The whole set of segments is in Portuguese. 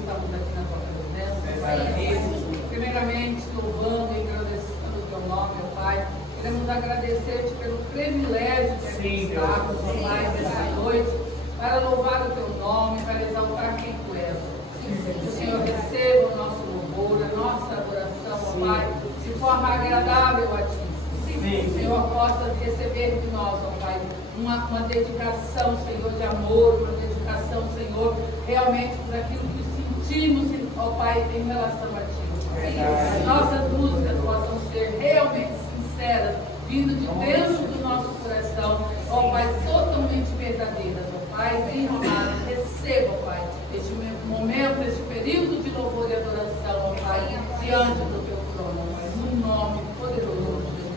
estamos aqui na tua presença. Primeiramente, louvando e agradecendo o teu nome, meu Pai. Queremos agradecer-te pelo privilégio de aqui estarmos, ó Pai, nessa noite, para louvar o teu nome, para exaltar quem tu és. Que o Senhor receba o nosso louvor, a nossa adoração, ó Pai, de forma agradável a ti. Que o Senhor possa receber de nós, ó Pai, uma dedicação, Senhor, de amor, uma dedicação, Senhor, realmente por aquilo que sentimos, ó Pai, em relação a ti. Que as nossas músicas possam ser realmente sinceras, vindo de dentro do nosso coração, ó Pai, totalmente verdadeiras, ó Pai, bem amado, receba, ó Pai, este momento, este período de louvor e adoração, ó Pai, diante do teu trono, ó Pai, no nome poderoso de Jesus.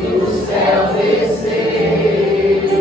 Do céu desceu.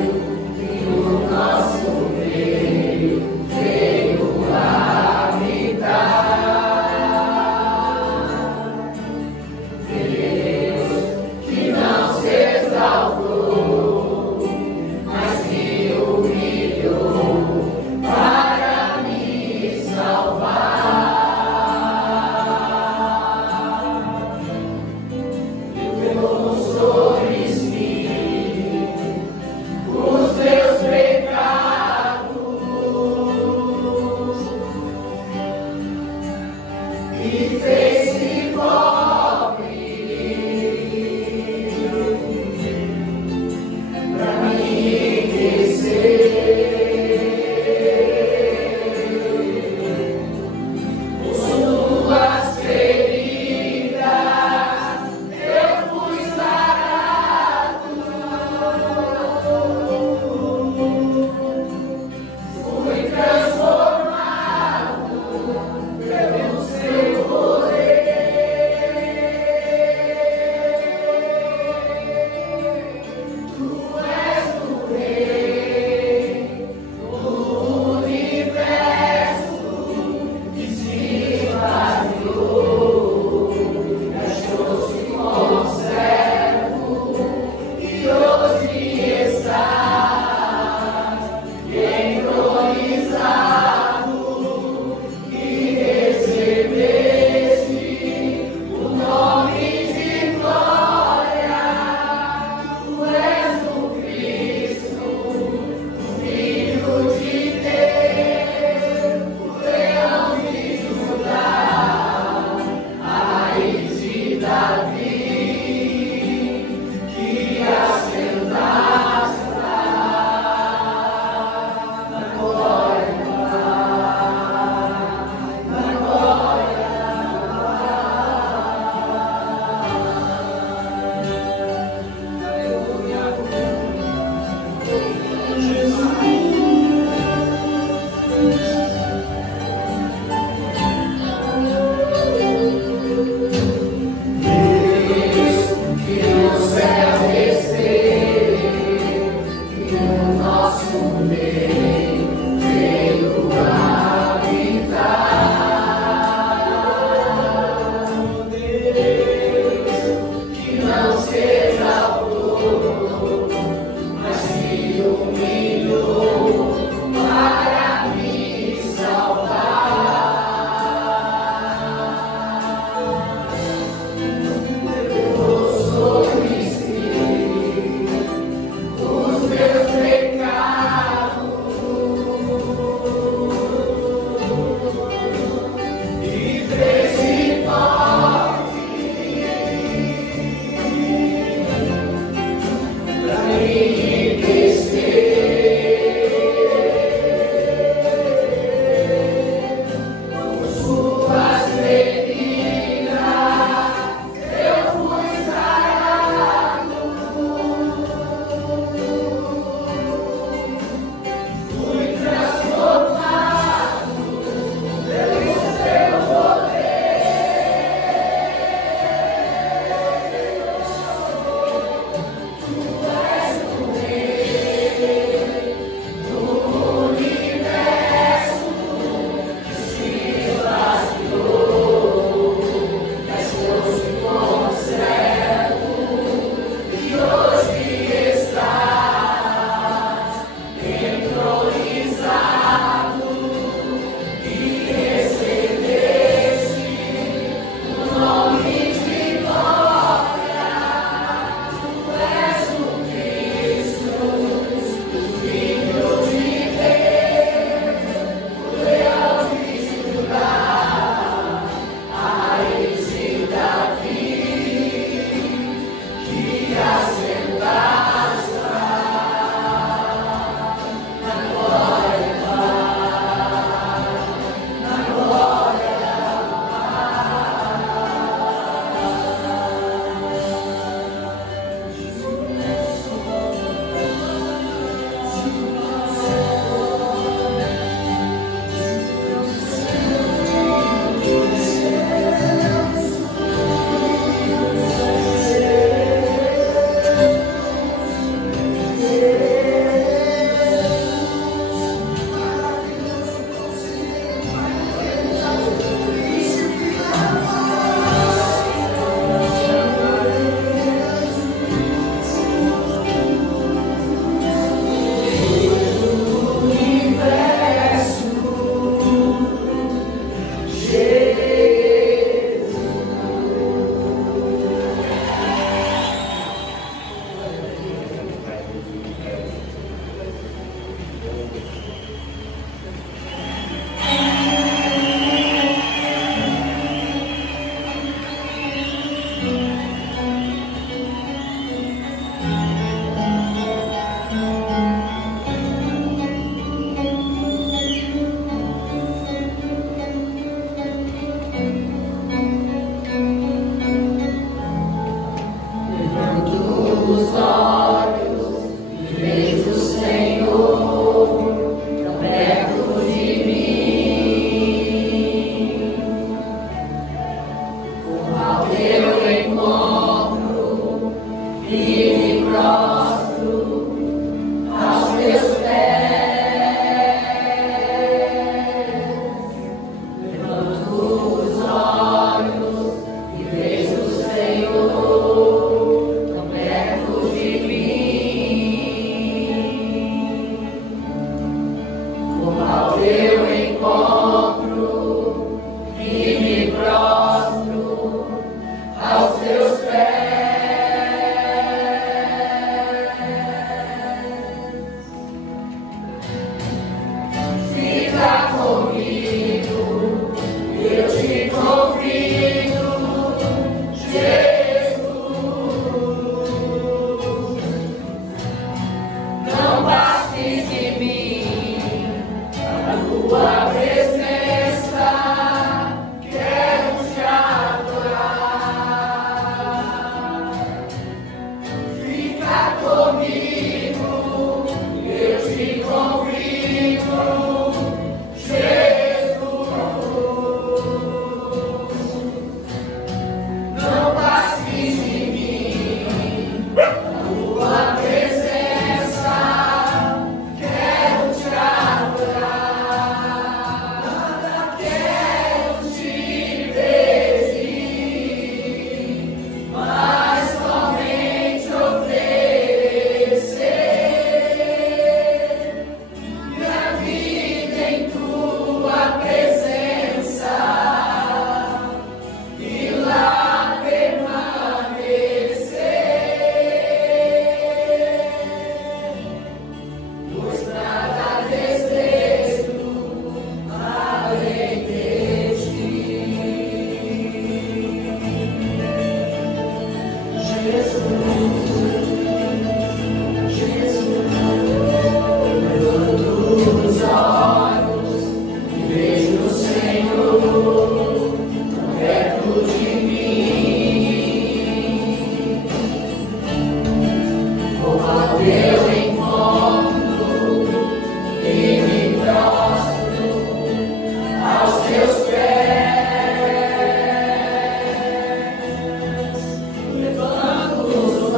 Levando os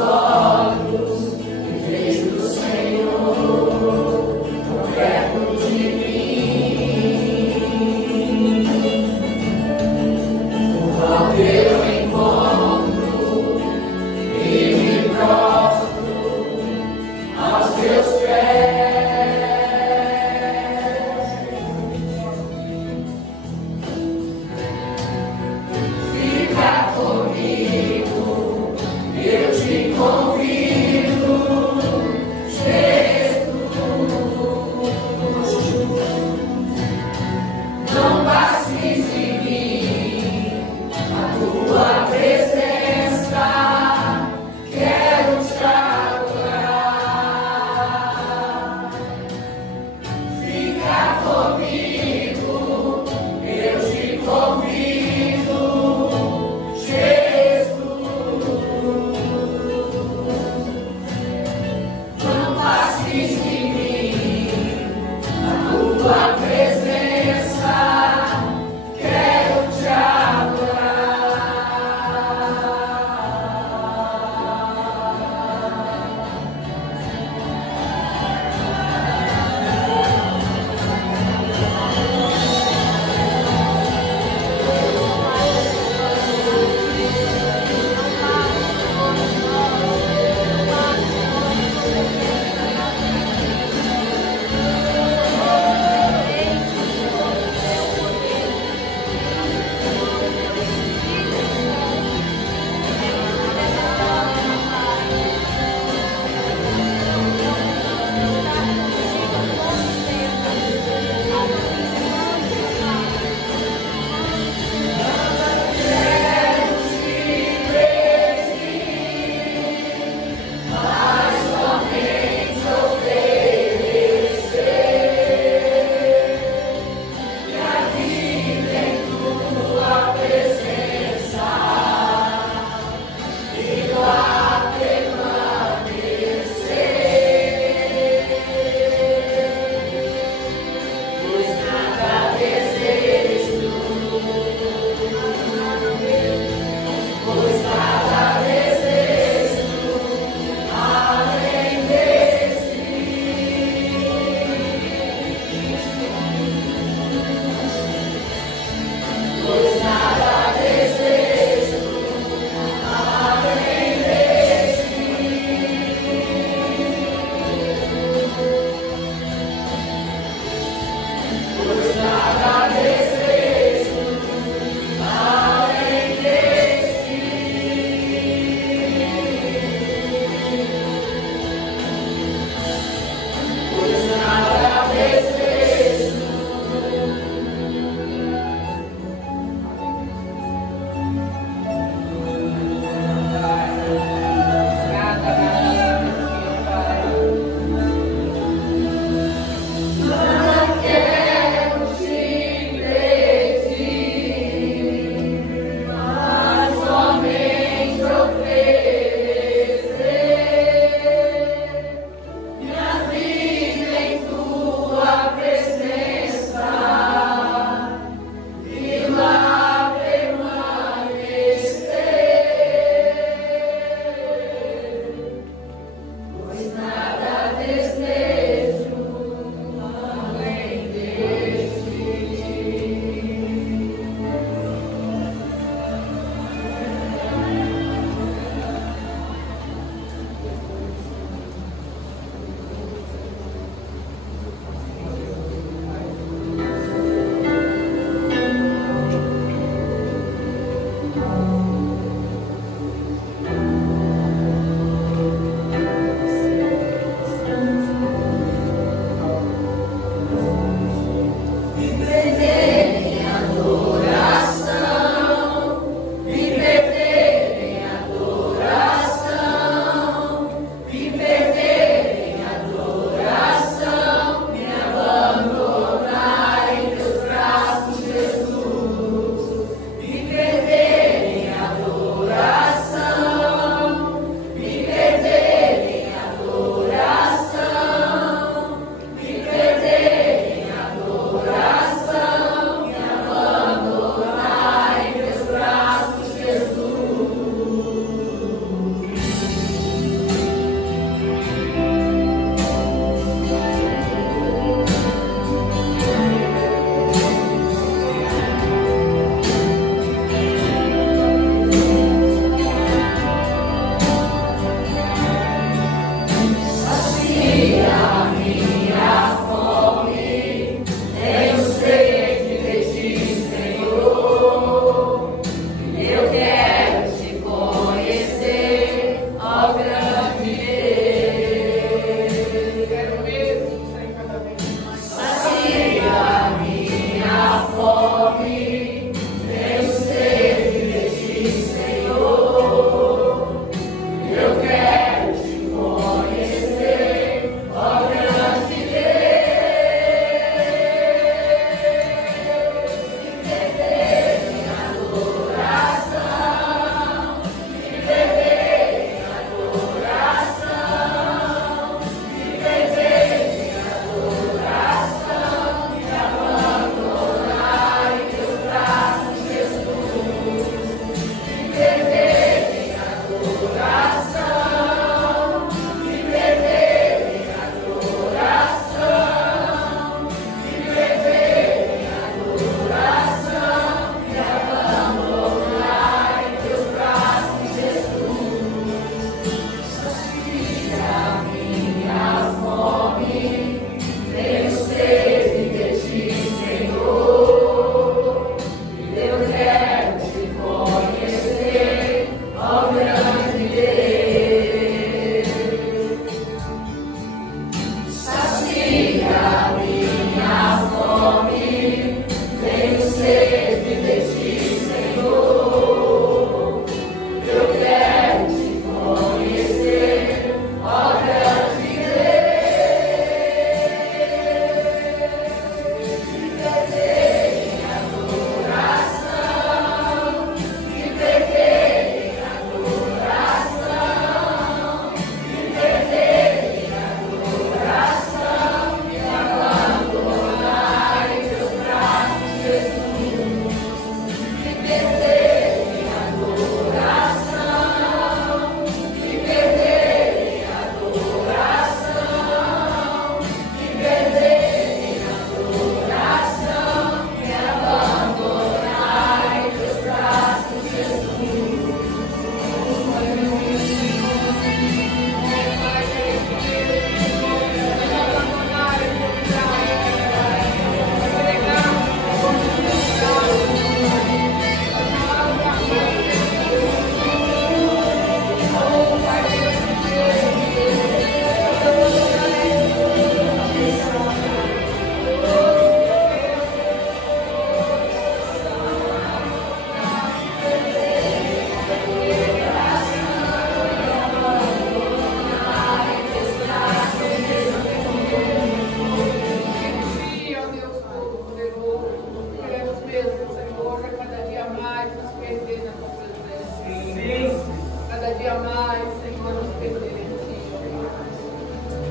dia mais, Senhor, nos perder em Ti.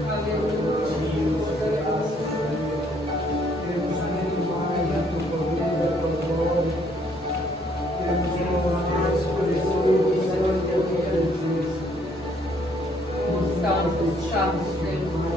Aleluia. Queremos ver mais a Tua glória, a Tua glória. Queremos louvar mais por esse novo céu e a Tua presença. Estamos, Senhor.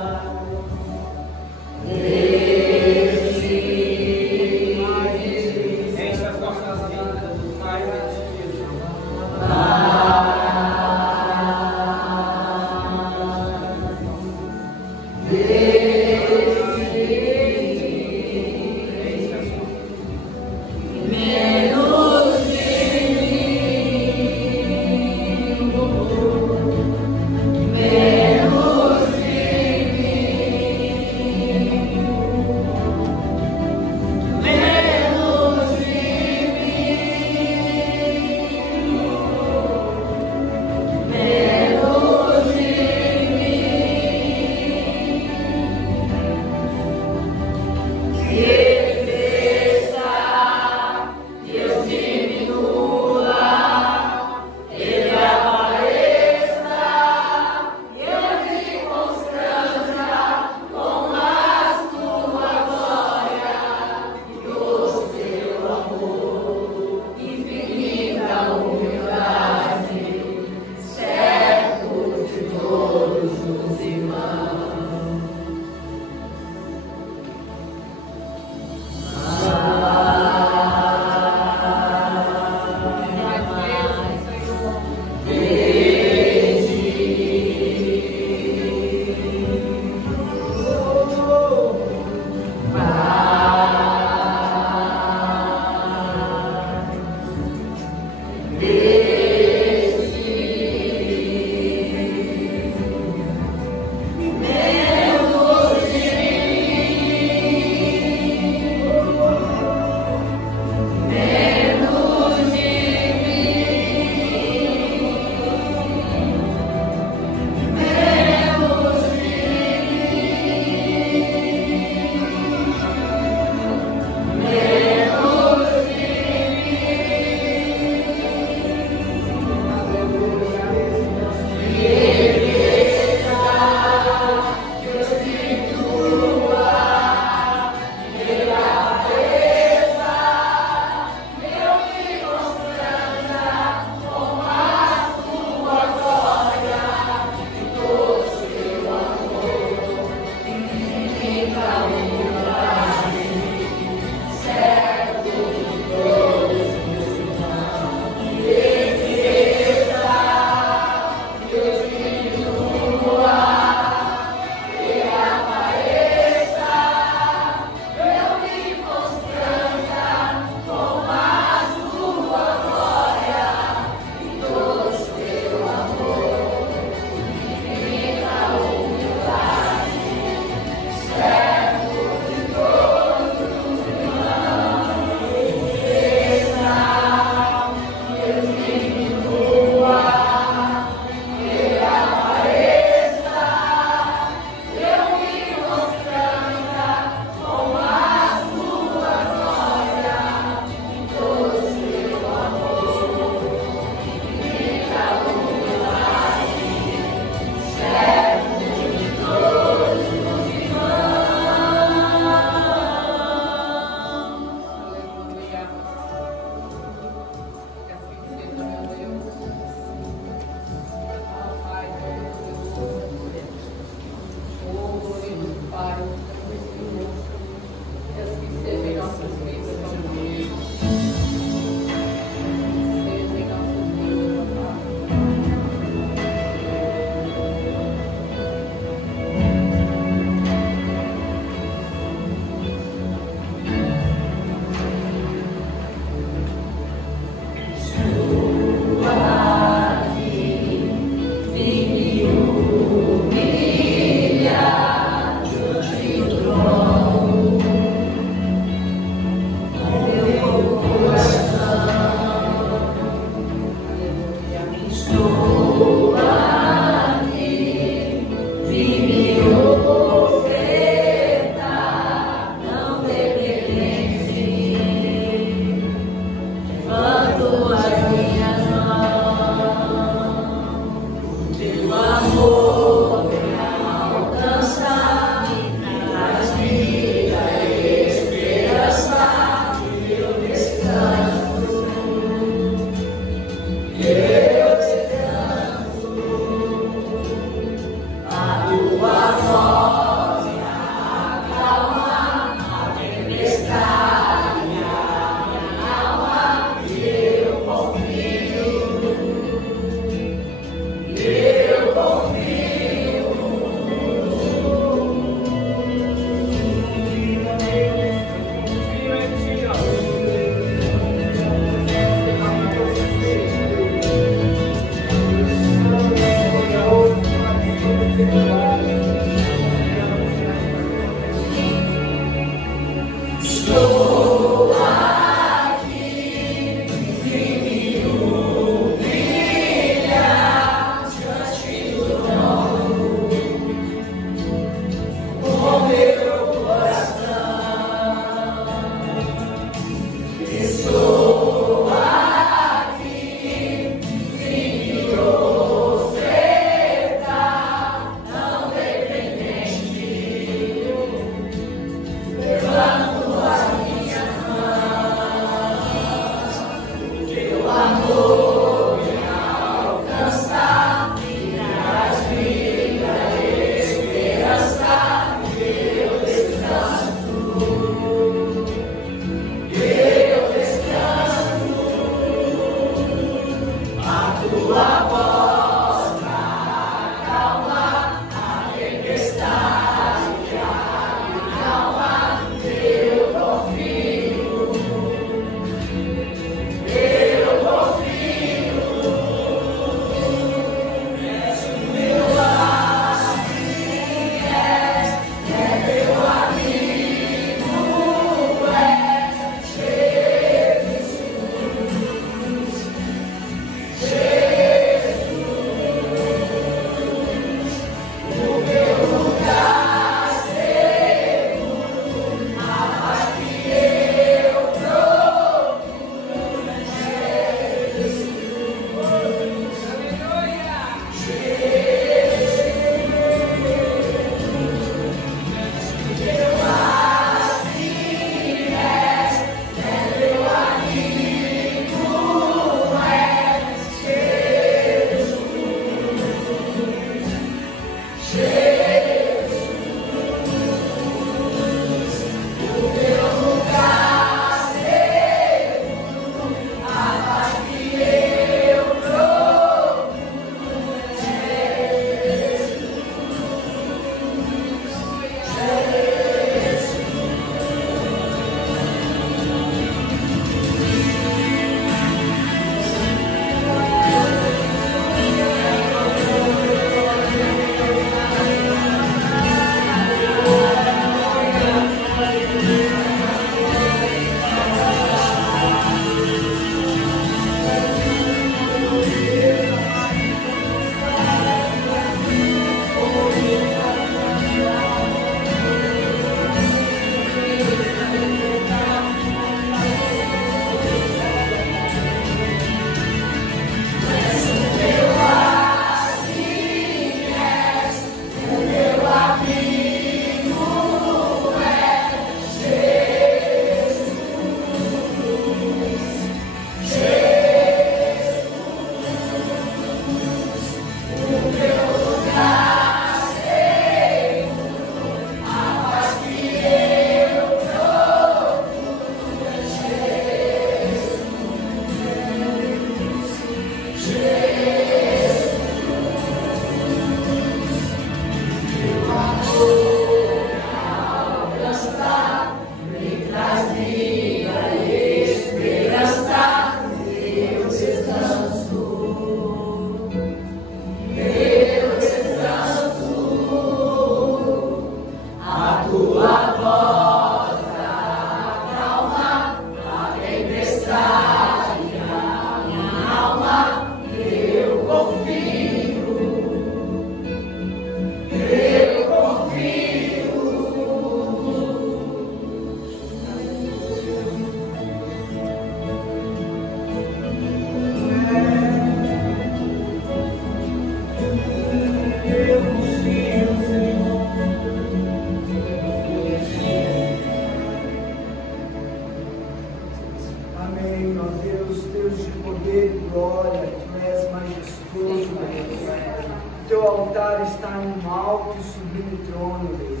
Teu altar está em um alto e sublime trono, Deus.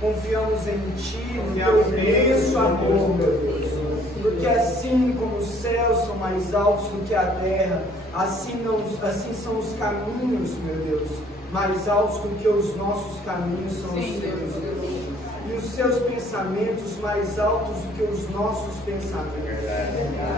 Confiamos em Ti, no Teu imenso amor, meu Deus. Porque assim como os céus são mais altos do que a terra, assim são os caminhos, meu Deus, mais altos do que os nossos caminhos são os seus, Deus. E os seus pensamentos mais altos do que os nossos pensamentos.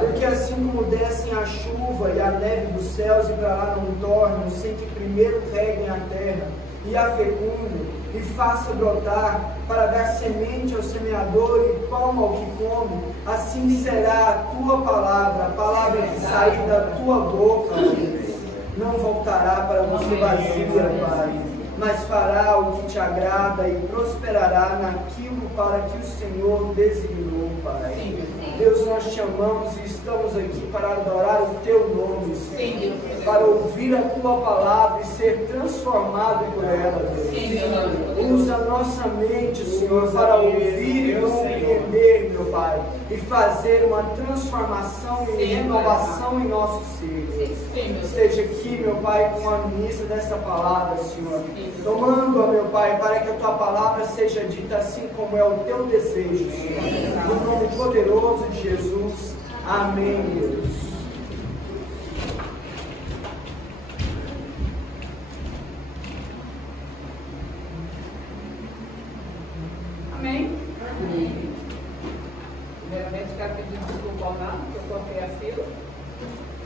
Porque assim como descem a chuva e a neve dos céus e para lá não tornam, sem que primeiro reguem a terra e a fecundem e faça brotar para dar semente ao semeador e pão ao que come, assim será a tua palavra, a palavra que sair da tua boca, Deus. Não voltará para você vazia, Pai, mas fará o que te agrada e prosperará naquilo para que o Senhor designou, Pai. Sim, Deus, nós te amamos e estamos aqui para adorar o teu nome, Senhor. Sim, para ouvir a tua palavra e ser transformado por ela, Deus. Sim, usa a nossa mente, Senhor, para ouvir e compreender, meu Pai, e fazer uma transformação e renovação em nosso ser. Esteja aqui, meu Pai, com a ministra dessa palavra, Senhor. Tomando-a, meu Pai, para que a tua palavra seja dita assim como é o teu desejo, Senhor. No nome poderoso de Jesus. Amém, Deus. Amém? Amém. Primeiramente, quero pedir desculpa ao Nando, que eu cortei a fila.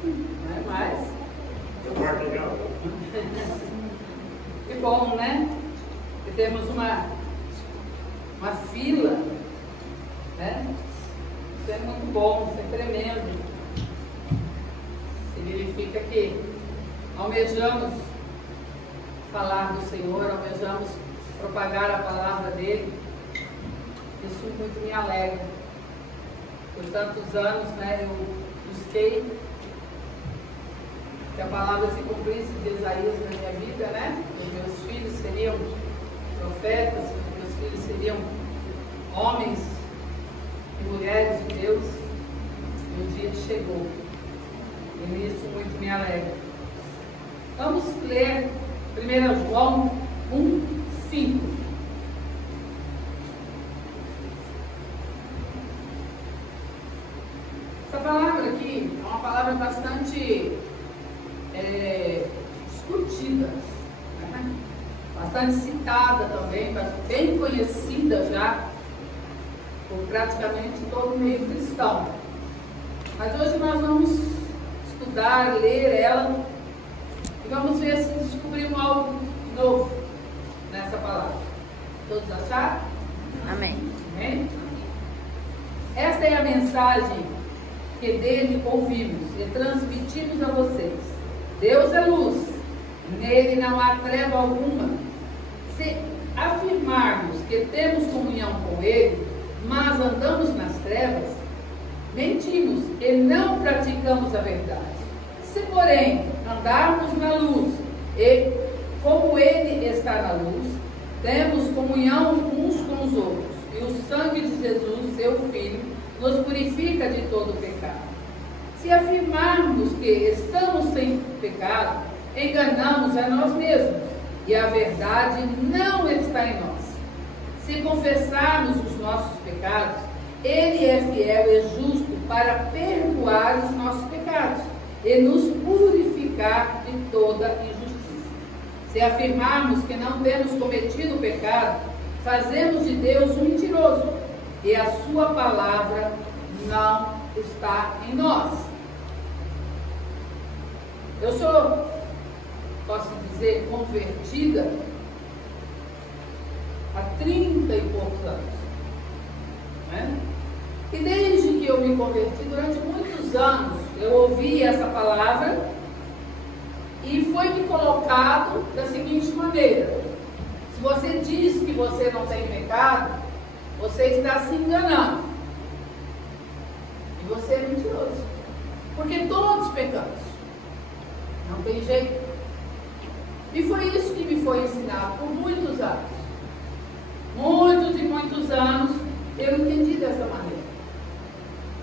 Não é mais? Eu cortei a Que bom, né? Que temos uma fila, né? Isso é muito bom, isso é tremendo. Significa que almejamos falar do Senhor, almejamos propagar a palavra dele. Isso muito me alegra. Por tantos anos, né, eu busquei que a palavra se cumprisse de Isaías na minha vida, né? Que meus filhos seriam profetas, que meus filhos seriam homens e mulheres de Deus. E o dia chegou. E nisso muito me alegra. Vamos ler 1 João 1:5. Essa palavra aqui é uma palavra bastante discutida, né? Bastante citada também, bem conhecida já por praticamente todo o meio cristão. Mas hoje nós vamos estudar, ler ela e vamos ver se descobrimos algo novo nessa palavra. Todos acharam? Amém. Amém? Esta é a mensagem que dele ouvimos e transmitimos a vocês. Deus é luz, nele não há treva alguma. Se afirmarmos que temos comunhão com ele, mas andamos nas trevas, mentimos e não praticamos a verdade. Se, porém, andarmos na luz e como ele está na luz, temos comunhão uns com os outros, e o sangue de Jesus, seu Filho, nos purifica de todo pecado. Se afirmarmos que estamos sem pecado, enganamos a nós mesmos, e a verdade não está em nós. Se confessarmos os nossos pecados, ele é fiel e justo para perdoar os nossos pecados e nos purificar de toda injustiça. Se afirmarmos que não temos cometido pecado, fazemos de Deus um mentiroso, e a sua palavra não está em nós. Eu sou, posso dizer, convertida há 30 e poucos anos, né? E desde que eu me converti, durante muitos anos, eu ouvi essa palavra e foi me colocado da seguinte maneira: se você diz que você não tem pecado, você está se enganando. E você é mentiroso. Porque todos pecamos. Não tem jeito. E foi isso que me foi ensinado por muitos anos. Muitos e muitos anos eu entendi dessa maneira.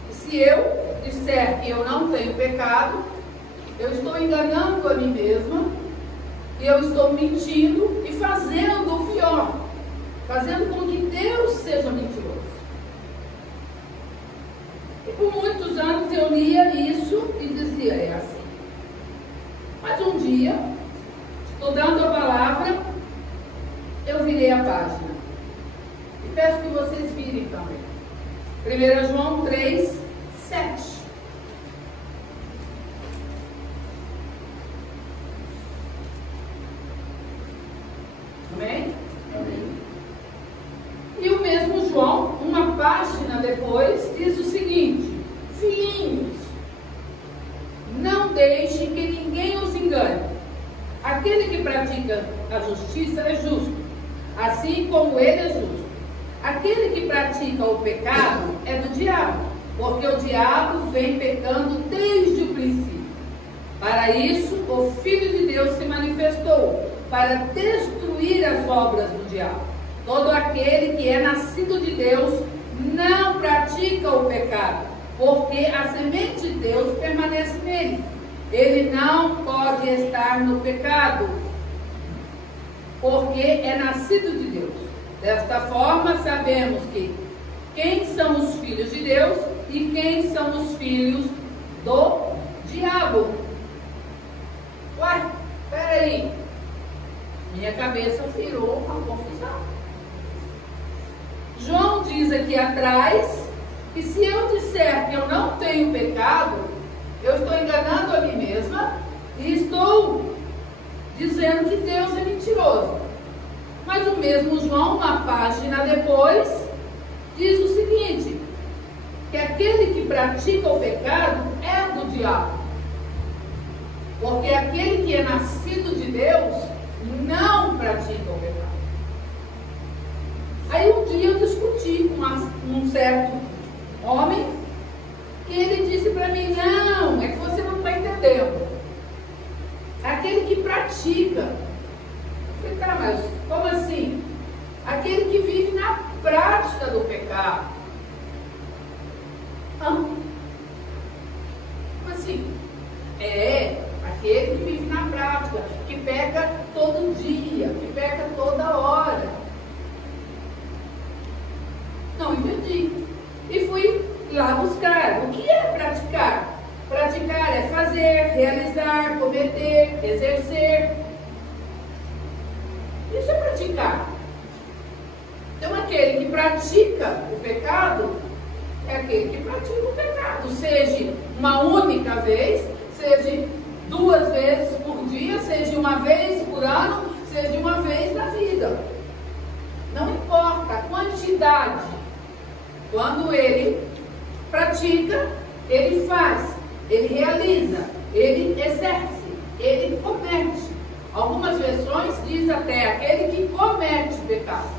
E se eu disser que eu não tenho pecado, eu estou enganando a mim mesma e eu estou mentindo e fazendo o pior, fazendo com que Deus seja mentiroso. E por muitos anos eu lia isso e dizia, é assim. Mas um dia, estudando a palavra, eu virei a página. E peço que vocês virem também. 1 João 3, 7. Amém? Amém. E o mesmo João, uma página depois, diz o seguinte: filhinhos, não deixem que ninguém os engane. Aquele que pratica a justiça é justo, assim como ele é justo. Aquele que pratica o pecado é do diabo, porque o diabo vem pecando desde o princípio. Para isso, o Filho de Deus se manifestou, para destruir as obras do diabo. Todo aquele que é nascido de Deus não pratica o pecado, porque a semente de Deus permanece nele. Ele não pode estar no pecado, porque é nascido de Deus. Desta forma, sabemos que quem são os filhos de Deus e quem são os filhos do diabo. Uai, peraí. Minha cabeça virou uma confusão. João diz aqui atrás que se eu disser que eu não tenho pecado, eu estou enganando a mim mesma e estou dizendo que Deus é mentiroso. Mas o mesmo João, uma página depois, diz o seguinte, que aquele que pratica o pecado é do diabo. Porque aquele que é nascido de Deus não pratica o pecado. Aí um dia eu discuti com um certo homem, que ele disse para mim, não, é que você não está entendendo. Aquele que pratica. Eu falei, tá, mas como assim? Aquele que vive na prática do pecado. Como assim? É, aquele que vive na prática, que peca todo dia, que peca toda hora. Não entendi. E fui lá buscar. O que é praticar? Praticar é fazer, realizar, cometer, exercer. Isso é praticar. Então aquele que pratica o pecado é aquele que pratica o pecado. Seja uma única vez, seja 2 vezes por dia, seja uma vez por ano, seja uma vez na vida. Não importa a quantidade. Quando ele pratica, ele faz, ele realiza, ele exerce, ele comete. Algumas versões diz até aquele que comete pecado.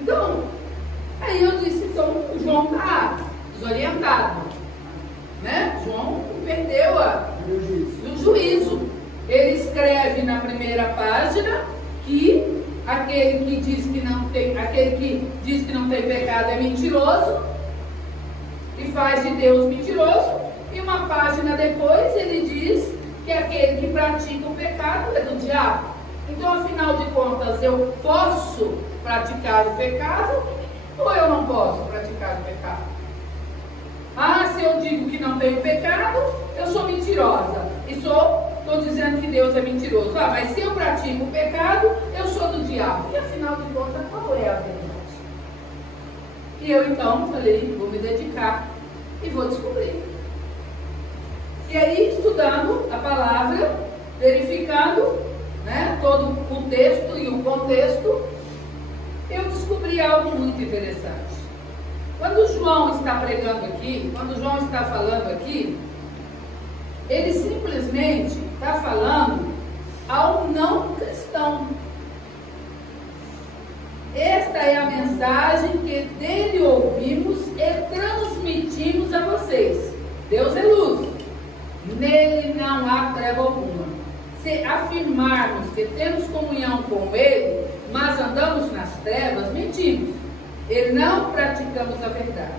Então, aí eu disse, então o João está desorientado, né? João perdeu o juízo. Ele escreve na primeira página que aquele que diz que não tem pecado é mentiroso e faz de Deus mentiroso, e uma página depois ele diz que aquele que pratica o pecado é do diabo. Então, afinal de contas, eu posso praticar o pecado ou eu não posso praticar o pecado? Ah, se eu digo que não tenho pecado, eu sou mentirosa e estou dizendo que Deus é mentiroso. Ah, mas se eu pratico o pecado, eu sou do diabo. E afinal de contas, qual é a verdade? E eu então falei, vou me dedicar e vou descobrir. E aí, estudando a palavra, verificando, né, todo o texto e o contexto, eu descobri algo muito interessante. Quando João está pregando aqui, quando João está falando aqui, ele simplesmente está falando ao não cristão. Esta é a mensagem que dele ouvimos e transmitimos a vocês. Deus é luz, nele não há treva alguma. Se afirmarmos que temos comunhão com ele, mas andamos nas trevas, mentimos e não praticamos a verdade.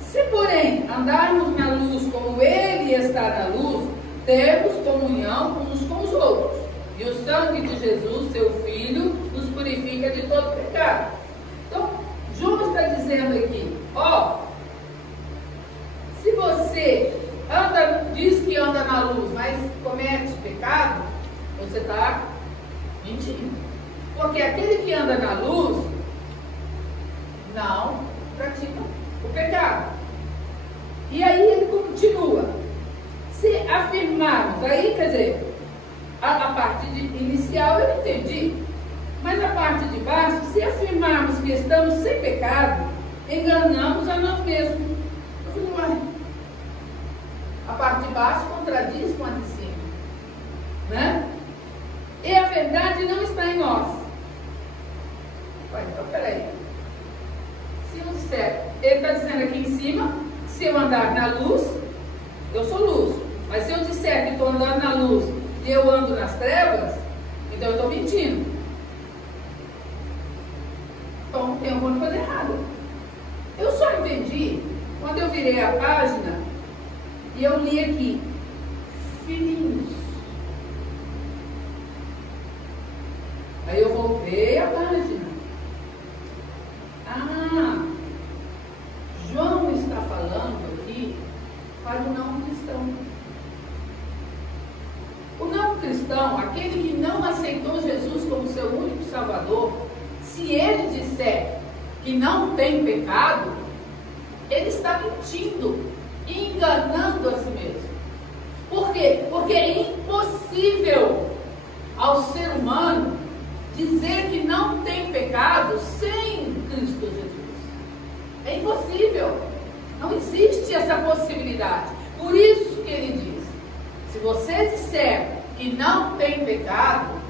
Se, porém, andarmos na luz como ele está na luz, temos comunhão uns com os outros, e o sangue de Jesus, seu Filho, nos purifica de todo pecado. Então, João está dizendo aqui, ó, se você diz que anda na luz, mas comete pecado, você está mentindo. Porque aquele que anda na luz não pratica o pecado. E aí ele continua. Se afirmarmos, aí quer dizer, a parte inicial eu entendi, mas a parte de baixo, se afirmarmos que estamos sem pecado, enganamos a nós mesmos. Eu falei, uai, a parte de baixo contradiz com a de cima, né? E a verdade não está em nós. Ué, então peraí. Se eu disser, ele está dizendo aqui em cima, se eu andar na luz, eu sou luz. Mas se eu disser que estou andando na luz e eu ando nas trevas, então eu estou mentindo. Então tem alguma coisa errada. Eu só entendi quando eu virei a página e eu li aqui, filhinhos. Aí eu voltei a página. Ah, João está falando aqui para o não cristão. O não cristão, aquele que não aceitou Jesus como seu único salvador, se ele disser que não tem pecado, ele está mentindo e enganando a si mesmo. Por quê? Porque é impossível ao ser humano dizer que não tem pecado sem Cristo Jesus. É impossível. Não existe essa possibilidade. Por isso que ele diz, se você disser que não tem pecado,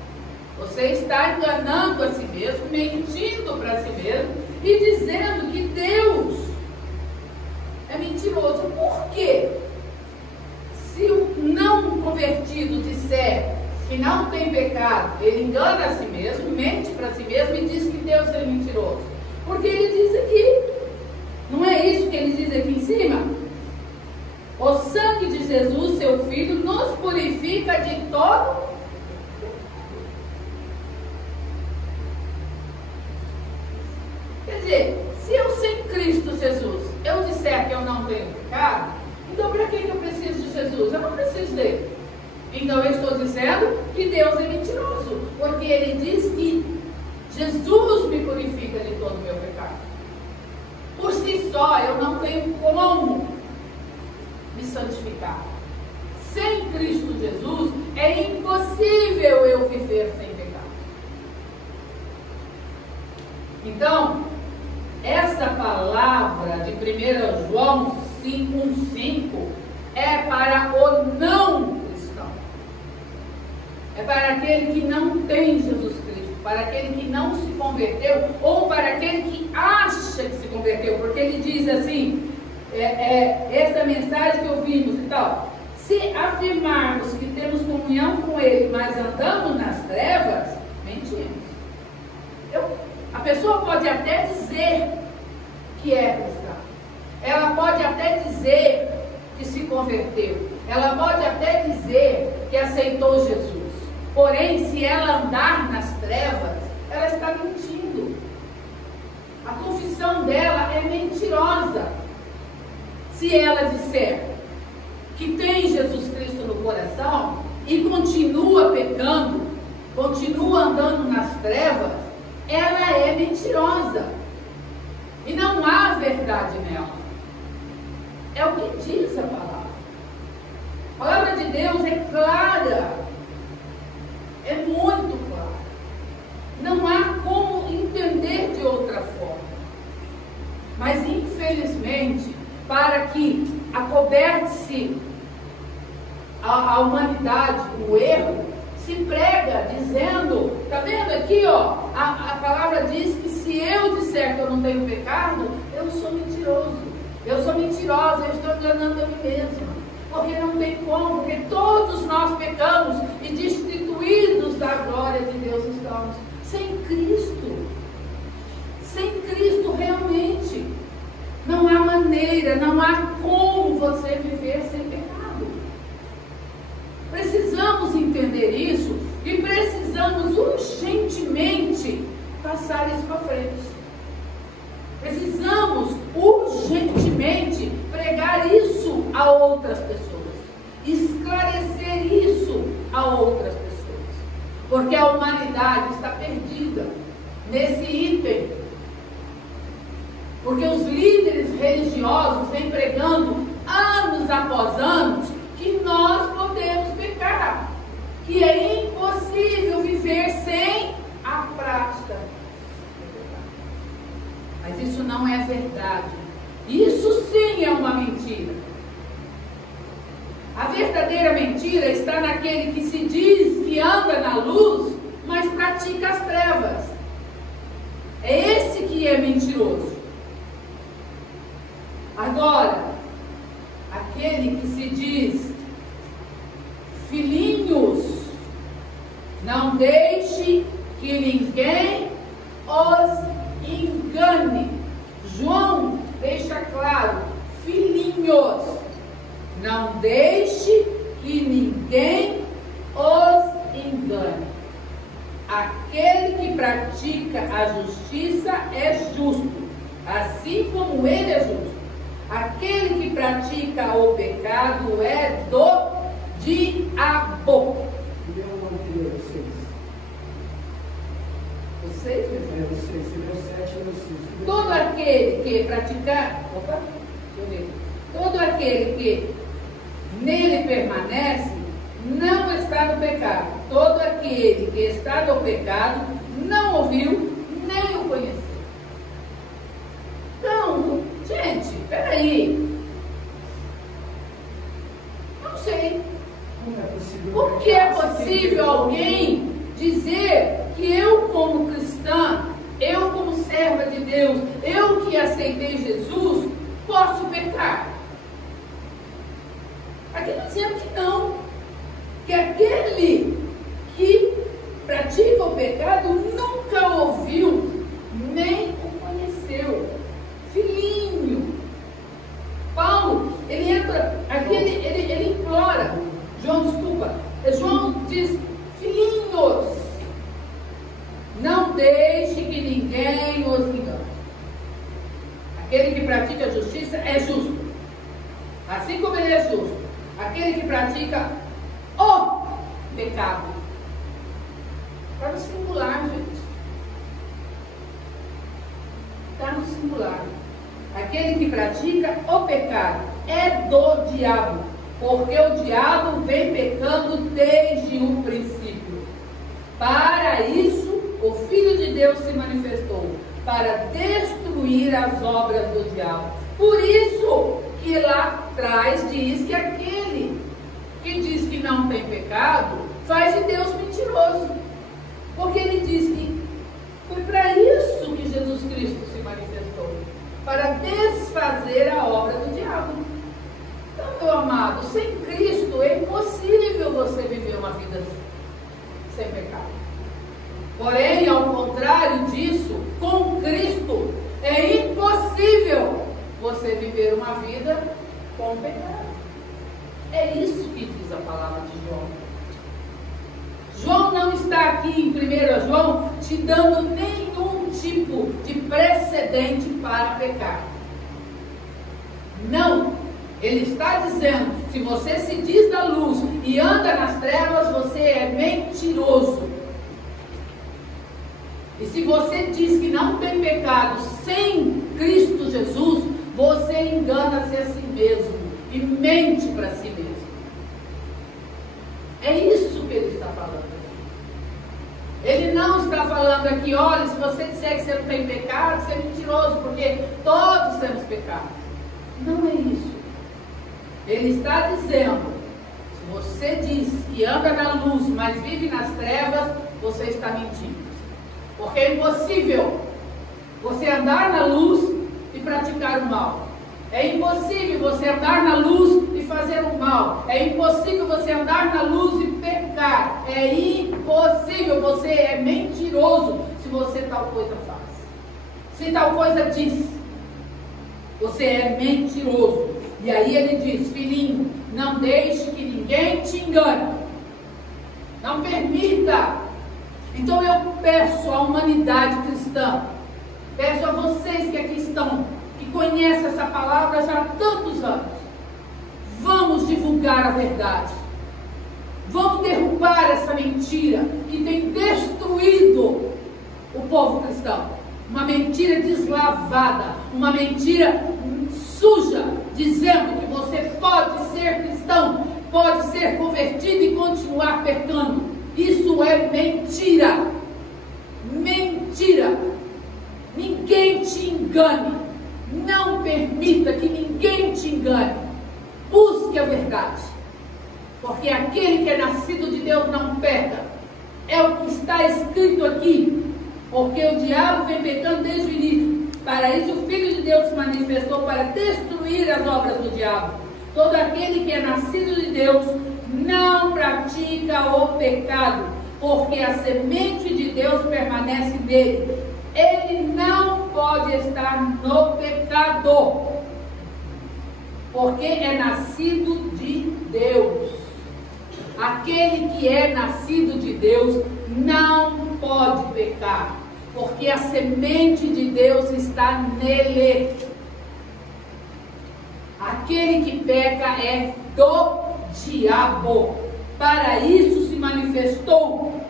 você está enganando a si mesmo, mentindo para si mesmo e dizendo que Deus é mentiroso. Por quê? Se o não convertido disser que não tem pecado, ele engana a si mesmo, mente para si mesmo e diz que Deus é mentiroso. Porque ele diz aqui, não é isso que ele diz aqui em cima? O sangue de Jesus, seu Filho, nos purifica de todo. Quer dizer, se eu sem Cristo Jesus, eu disser que eu não tenho pecado, então para que eu preciso de Jesus? Eu não preciso dele. Então eu estou dizendo que Deus é mentiroso, porque ele diz que Jesus me purifica de todo o meu pecado. Por si só, eu não tenho como me santificar. Sem Cristo Jesus, é impossível eu viver sem pecado. Então, essa palavra de 1 João 5:1-5 é para o não cristão. É para aquele que não tem Jesus Cristo, para aquele que não se converteu, ou para aquele que acha que se converteu, porque ele diz assim, esta mensagem que ouvimos e tal, se afirmarmos que temos comunhão com ele, mas andamos nas trevas, mentimos. A pessoa pode até dizer que é cristã, ela pode até dizer que se converteu, ela pode até dizer que aceitou Jesus, porém, se ela andar nas trevas, ela está mentindo. A confissão dela é mentirosa. Se ela disser que tem Jesus Cristo no coração e continua pecando, continua andando nas trevas, ela é mentirosa. E não há verdade nela. É o que diz a palavra. A palavra de Deus é clara. É muito clara. Não há como entender de outra forma. Mas, infelizmente, para que acoberte-se a humanidade o erro, se prega dizendo, está vendo aqui, ó, a palavra diz que se eu disser que eu não tenho pecado, eu sou mentiroso, eu sou mentirosa, eu estou enganando a mim mesma, porque não tem como, porque todos nós pecamos e destituídos da glória de Deus estamos, sem Cristo realmente, não há maneira, não há como você viver sem pecado. Precisamos entender isso e precisamos sua frente. Precisamos urgentemente pregar isso a outras pessoas, esclarecer isso a outras pessoas, porque a humanidade está perdida nesse item, porque os líderes religiosos vêm pregando anos após anos que nós podemos pecar, que é impossível viver sem a prática. Mas isso não é verdade. Isso sim é uma mentira. A verdadeira mentira está naquele que se diz que anda na luz, mas pratica as trevas. É esse que é mentiroso. Agora, aquele que se diz filhinhos, não deixe que ninguém os engane. João deixa claro, filhinhos, não deixe que ninguém os engane. Aquele que pratica a justiça é justo, assim como ele é justo. Aquele que pratica o pecado é do diabo. Deu um nome primeiro, Vocês? Vocês, você deu 7 e 6. Todo aquele que praticar, todo aquele que nele permanece, não está no pecado. Todo aquele que está no pecado, não ouviu, nem o conheceu. Então, gente, peraí. Não sei. Por que é possível alguém dizer que eu, como cristã, eu, como serva de Deus, eu que aceitei Jesus, posso pecar? Aqui está dizendo que não. Que aquele que pratica o pecado nunca ouviu, nem o conheceu. Filhinho. Paulo, ele entra, aqui ele implora. João diz, filhinhos, não deixe que ninguém os engane. Aquele que pratica a justiça é justo, assim como ele é justo. Aquele que pratica o pecado, está no singular, gente. Está no singular. Aquele que pratica o pecado é do diabo, porque o diabo vem pecando desde o princípio. Para isso, o Filho de Deus se manifestou, para destruir as obras do diabo. Por isso que lá atrás diz que aquele que diz que não tem pecado faz de Deus mentiroso, porque ele diz que foi para isso que Jesus Cristo se manifestou, para desfazer a obra do diabo. Então, meu amado, sem Cristo é impossível você viver uma vida sem pecado. Porém, ao contrário disso, com Cristo é impossível você viver uma vida com pecado. É isso que diz a palavra de João. João não está aqui em 1 João te dando nenhum tipo de precedente para pecar. Não. Ele está dizendo, se você se diz da luz e anda nas trevas, você é mentiroso. E se você diz que não tem pecado sem Cristo Jesus, você engana-se a si mesmo e mente para si mesmo. É isso que ele está falando. Ele não está falando aqui, olha, se você disser que você não tem pecado, você é mentiroso, porque todos temos pecado. Não é isso. Ele está dizendo, se você diz que anda na luz, mas vive nas trevas, você está mentindo. Porque é impossível você andar na luz e praticar o mal. É impossível você andar na luz e fazer o mal. É impossível você andar na luz e pecar. É impossível, você é mentiroso se você tal coisa faz. Se tal coisa diz, você é mentiroso. E aí ele diz, filhinho, não deixe que ninguém te engane. Não permita. Então eu peço à humanidade cristã, Peço a vocês que aqui estão, que conhecem essa palavra já há tantos anos, vamos divulgar a verdade. Vamos derrubar essa mentira que tem destruído o povo cristão. Uma mentira deslavada, uma mentira suja, dizendo que você pode ser cristão, pode ser convertido e continuar pecando. Isso é mentira. Mentira. Ninguém te engane. Não permita que ninguém te engane. Busque a verdade. Porque aquele que é nascido de Deus não peca. É o que está escrito aqui. Porque o diabo vem pecando desde o início. Para isso o Filho de Deus se manifestou para destruir as obras do diabo. Todo aquele que é nascido de Deus não pratica o pecado, porque a semente de Deus permanece nele. Ele não pode estar no pecado, porque é nascido de Deus. Aquele que é nascido de Deus não pode pecar, porque a semente de Deus está nele. Aquele que peca é do diabo. Para isso se manifestou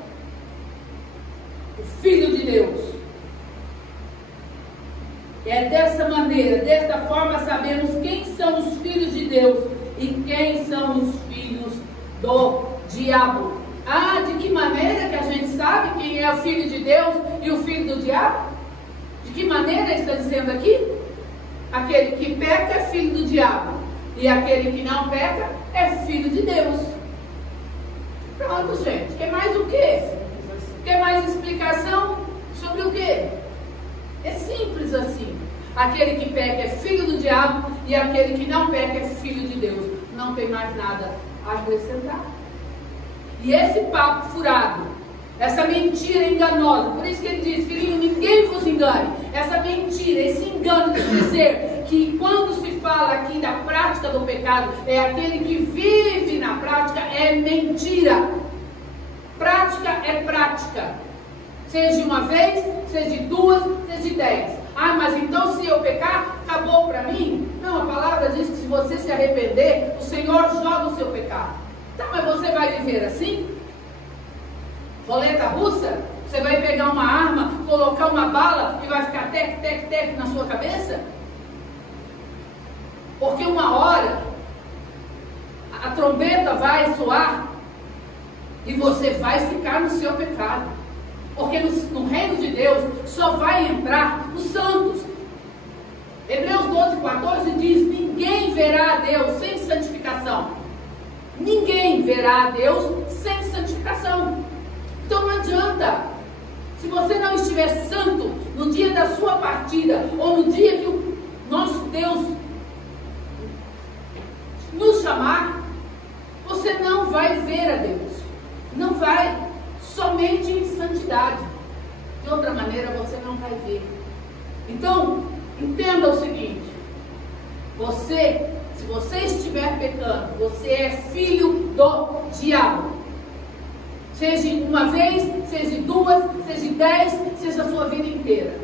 o Filho de Deus. É dessa maneira, desta forma, sabemos quem são os filhos de Deus e quem são os filhos do diabo. Ah, de que maneira que a gente sabe quem é o Filho de Deus e o filho do diabo? De que maneira está dizendo aqui? Aquele que peca é filho do diabo, e aquele que não peca é filho de Deus. Pronto, gente. Quer mais o quê? Quer mais explicação sobre o quê? É simples assim. Aquele que peca é filho do diabo, e aquele que não peca é filho de Deus. Não tem mais nada a acrescentar. E esse papo furado, essa mentira enganosa, por isso que ele diz, filhinho, ninguém vos engane. Essa mentira, esse engano de dizer que quando se fala aqui da prática do pecado, é aquele que vive na prática, é mentira. Prática é prática. Seja uma vez, seja duas, seja 10. Ah, mas então se eu pecar, acabou para mim? Não, a palavra diz que se você se arrepender, o Senhor joga o seu pecado. Tá, mas você vai viver assim? Roleta russa? Você vai pegar uma arma, colocar uma bala e vai ficar tec, tec, tec na sua cabeça? Porque uma hora a trombeta vai soar e você vai ficar no seu pecado. Porque no reino de Deus só vai entrar os santos. Hebreus 12:14 diz: ninguém verá a Deus sem santificação. Ninguém verá a Deus sem santificação. Então não adianta. Se você não estiver santo no dia da sua partida, ou no dia que o nosso Deus nos chamar, você não vai ver a Deus. Não vai. Somente em santidade. De outra maneira você não vai ver. Então, entenda o seguinte: se você estiver pecando, você é filho do diabo. Seja uma vez, seja duas, seja 10, seja a sua vida inteira.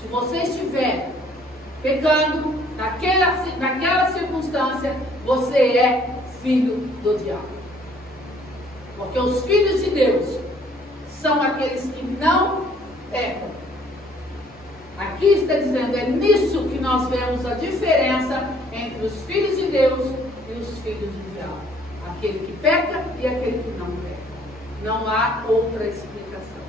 Se você estiver pecando naquela circunstância, você é filho do diabo. Porque os filhos de Deus são aqueles que não pecam. Aqui está dizendo, é nisso que nós vemos a diferença entre os filhos de Deus e os filhos do diabo. Aquele que peca e aquele que não peca. Não há outra explicação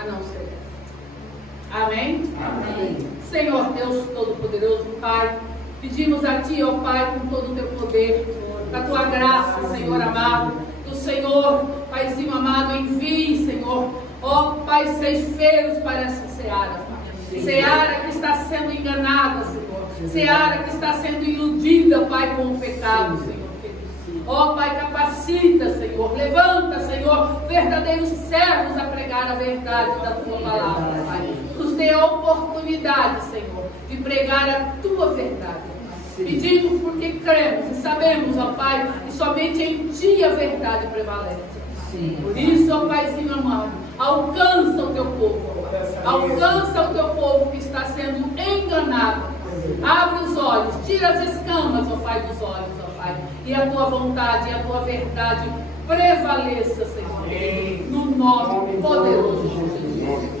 a não ser essa. Amém? Amém. Senhor Deus Todo-Poderoso, Pai, pedimos a Ti, ó Pai, com todo o Teu poder, a Tua graça, Senhor amado, o Senhor, Paizinho amado, envie, Senhor, ó Pai, ceifeiros para essa seara, Pai. Seara que está sendo enganada, Senhor. Seara que está sendo iludida, Pai, com o pecado, Senhor. Ó Pai, capacita, Senhor. Levanta, Senhor, verdadeiros servos a pregar a verdade da Tua palavra, Pai. Nos dê a oportunidade, Senhor, de pregar a Tua verdade. Pedimos porque cremos e sabemos, ó Pai, que somente em Ti a verdade prevalece. Por isso, ó Paizinho amado, alcança o Teu povo, alcança o Teu povo que tira as escamas, ó Pai, dos olhos, ó Pai, e a tua vontade, e a tua verdade prevaleça, Senhor, no nome poderoso de Jesus.